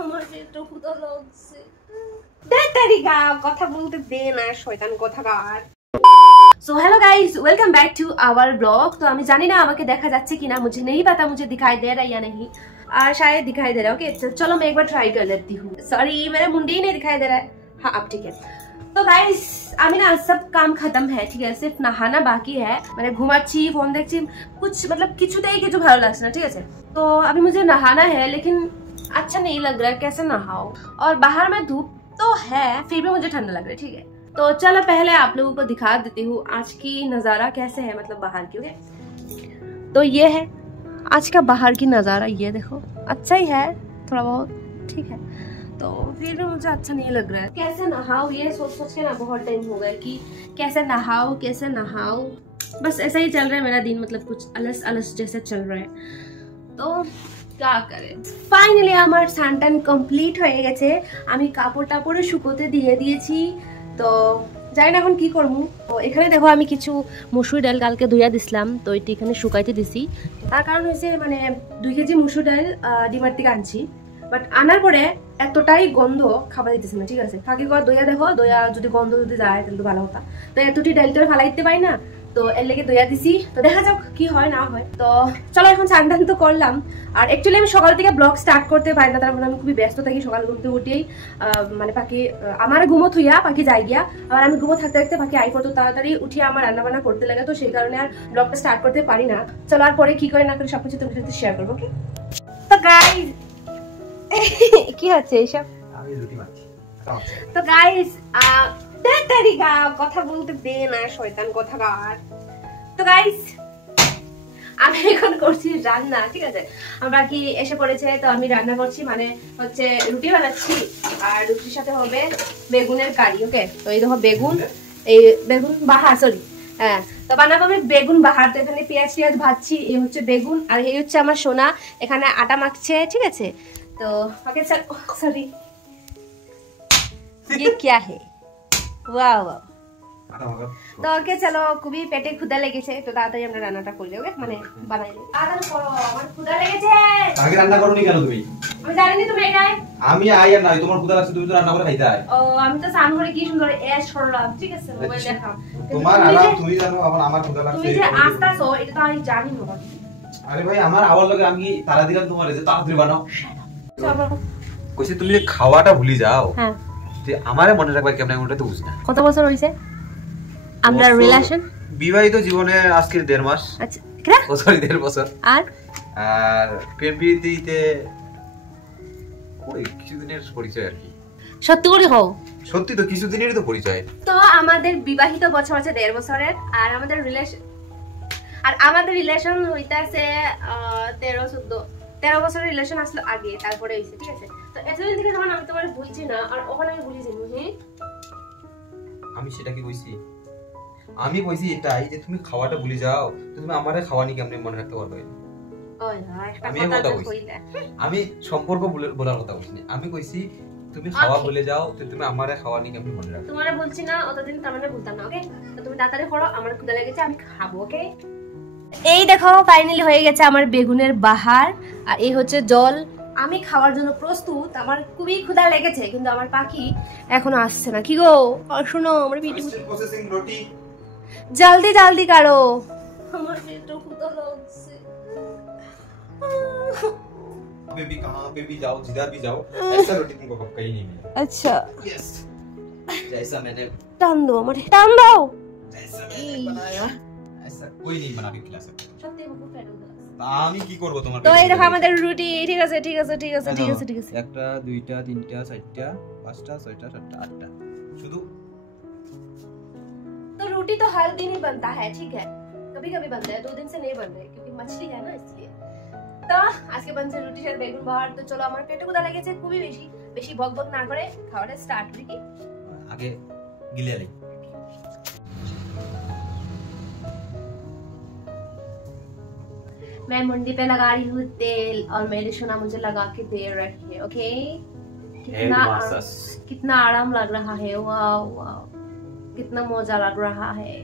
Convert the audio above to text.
আমার পেটটা ক্ষুধা লাগছে। দে তারিকা কথা বলতে দে না শয়তান কথাকার। So hello guys, welcome back to our vlog। तो আমি জানি না আমাকে দেখা যাচ্ছে কিনা, मुझे नहीं पता मुझे दिखाई दे रहा है या नहीं, शायद दिखाई दे रहा है। ओके चलो मैं एक बार ट्राई कर लेती हूँ। सॉरी मेरा मुंडी नहीं दिखाई दे रहा है। हाँ अब ठीक है। तो गाइस আমি না सब काम खत्म है, ठीक है, सिर्फ नहाना बाकी है। मैंने घुमाচ্ছি फोन দেখছি कुछ मतलब কিছুতেই কিছু ভালো লাগছে না, ঠিক আছে। तो अभी मुझे नहाना है लेकिन अच्छा नहीं लग रहा है, कैसे नहाओ। और बाहर में धूप तो है फिर भी मुझे ठंडा लग रहा है, ठीक है। तो चलो पहले आप लोगों को दिखा देती हूँ आज की नज़ारा कैसे है, मतलब बाहर की। ओके तो ये है आज का बाहर की नज़ारा, ये देखो अच्छा ही है थोड़ा बहुत, ठीक है। तो फिर भी मुझे अच्छा नहीं लग रहा है। कैसे नहाओ ये सोच सोच के ना बहुत टाइम हो गया कि कैसे नहाओ कैसे नहाओ, बस ऐसा ही चल रहा है मेरा दिन, मतलब कुछ अलस अलस जैसे चल रहा है। तो क्या करे, फाइनली আমার সানটান কমপ্লিট হয়ে গেছে। আমি কাপড় টাপড়ে শুকোতে দিয়ে দিয়েছি। তো জানি না এখন কি করবো। তো এখানে দেখো আমি কিছু মসুর ডাল কালকে ধুইয়া দিছিলাম, তো এটি এখানে শুকাইতে দিছি। তার কারণ হচ্ছে মানে 2 কেজি মসুর ডাল ডিমার্ট থেকে আনছি, বাট আনার পরে এতটাই গন্ধ খাবার দিতেছে না, ঠিক আছে। ফাঁকি করে দইয়া দেখো, দইয়া যদি গন্ধ যদি যায় তাহলে তো ভালো হতা। তো এতটি ডালটা ফালাইতে পাই না, তো এর লেগে দইয়া দিছি। তো দেখা যাক কি হয় না হয়। তো চলো এখন চান তো করলাম। আর অ্যাকচুয়ালি আমি সকাল থেকে ব্লগ স্টার্ট করতে পারি না, তার মানে আমি খুবই ব্যস্ত থাকি। সকাল ঘুমতে উঠেই মানে পাখি আমার ঘুমো থুইয়া পাখি যাই গিয়া, আবার আমি ঘুমো থাকতে থাকতে পাখি আইফো, তো তাড়াতাড়ি উঠিয়ে আমার রান্না বান্না করতে লাগে, তো সেই কারণে আর ব্লগটা স্টার্ট করতে পারি না। চলো আর পরে কি করে না করে সবকিছু তোমার সাথে শেয়ার করবো। ওকে তো গাইস কি হচ্ছে এইসব, তো গাইস তারিকা কথা বলতে দে না শয়তান কথাকার। তো গাইস আমি এখন করছি রান্না, ঠিক আছে। আমার বাকি এসে পড়েছে, তো আমি রান্না করছি, মানে হচ্ছে রুটি বানাচ্ছি আর রুটির সাথে হবে বেগুনের কারি। ওকে তো এই দেখো বেগুন, এই বেগুন বাহার, সরি হ্যাঁ, তো বানাবো আমি বেগুন বাহার। তো এখানে পেঁয়াজ টিয়াজ ভাজছি, এই হচ্ছে বেগুন, আর এই হচ্ছে আমার সোনা এখানে আটা মাখছে, ঠিক আছে। তো ওকে সরি ये क्या है, वाह वाह। তো ওকে চলো, খুবই পেটে ক্ষুধা লেগেছে, তো তাড়াতাড়ি আমরা রান্নাটা করি। ওকে মানে বানাই নি, তাড়াতাড়ি করো, আমার ক্ষুধা লেগেছে। আগে রান্না করোনি কেন তুমি? আমি জানি তুমি একাই। আমি আই আর নাই, তোমার ক্ষুধা লাগছে তুমি তো রান্না করে খাইতে আই। ও আমি তো স্নান করে কি সুন্দর এস করলাম, ঠিক আছে, মোবাইল দেখাও। তোমার আরাম তুমি জানো, এখন আমার ক্ষুধা লাগছে। তুমি যে আসতাছো এটা তো আমি জানি না। আরে ভাই আমার আওয়াজ লাগে, আমি তারা দিলাম তোমার যে তাড়াতাড়ি বানাও। চলো কইছে তুমি খাওয়াটা ভুলি যাও। হ্যাঁ যে আমারে মনে রাখবা কেমন, ওটা তো বুঝ না। কত বছর হইছে আমরা রিলেশন? বিবাহিত জীবনে আজকে 1.5 মাস। আচ্ছা কেন? ও সরি 1.5 বছর। আর প্রেম প্রীতিতে ওই কিছুদিনের পরিচয় আর কি। সত্যি করে হও? সত্যি তো কিছুদিনেরই তো পরিচয়। তো আমাদের বিবাহিত বছর আছে 1.5 বছরের, আর আমাদের রিলেশন হইতাছে 13 বছরের রিলেশন আসলো আগে, তারপরে হইছে, ঠিক আছে। তো এতদিন থেকে যখন আমি তোমার বলছি না, আর ওখানে আমি বলি যাই আমি সেটা কি কইছি? আমি কইছি এটাই যে তুমি খাওয়াটা ভুলে যাও, তো তুমি আমারে খাওয়ানি কেমনে মনে রাখতে পারবে? আমি কথা কইছি, আমি সম্পর্ক বলার কথা কইছি। আমি কইছি তুমি খাওয়া ভুলে যাও, তো তুমি আমারে খাওয়ানি কেমনে মনে রাখবে? তোমারে বলছি না অতদিন, তার মানে বলতাম না। ওকে তো তুমি তাড়াতাড়ি করো, আমার ক্ষুধা লেগেছে, আমি খাবো। ওকে এই দেখো ফাইনালি হয়ে গেছে আমার বেগুনের বাহার, আর এই হচ্ছে জল। আমি খাওয়ার জন্য প্রস্তুত, আমার খুবই ক্ষুধা লেগেছে, কিন্তু আমার পাখি এখনো আসছে না। কি গো শোনো, আমার প্রসেসিং রুটি জলদি জলদি করো, আমার পেটটা ক্ষুধা লাগছে। बेबी कहां पे भी जाओ, जिधर भी जाओ, ऐसा रोटी तुमको कहीं नहीं मिलेगा। अच्छा यस, जैसा मैंने टान दो, टान दो, जैसा मैंने बनाया ऐसा कोई नहीं बना के खिला सकता। সত্যি বহুত পেট লাগছে। আমি কি করব তোমার? তো এই দেখো আমাদের রুটি, ঠিক আছে ঠিক আছে ঠিক আছে ঠিক আছে ঠিক আছে। একটা দুইটা তিনটা চারটা পাঁচটা ছয়টা সাতটা আটটা শুধু। तो रोटी तो हर दिन ही बनता है, ठीक है, कभी कभी बनता है, 2 दिन से नहीं बन रहा है क्योंकि मछली है ना, इसलिए। তো আজকে বানছে রুটি আর বেগুন বাহার। তো চলো আমার পেটে ক্ষুধা লেগেছে খুবই বেশি বকবক না করে খাওয়াটা স্টার্ট করি। কি আগে গিলে লে। मैं मुंडी पे लगा रही हूँ तेल, और मेरी सोना मुझे लगा के दे रही है। ओके कितना आराम लग रहा है, वाह वाह कितना मजा लग रहा है।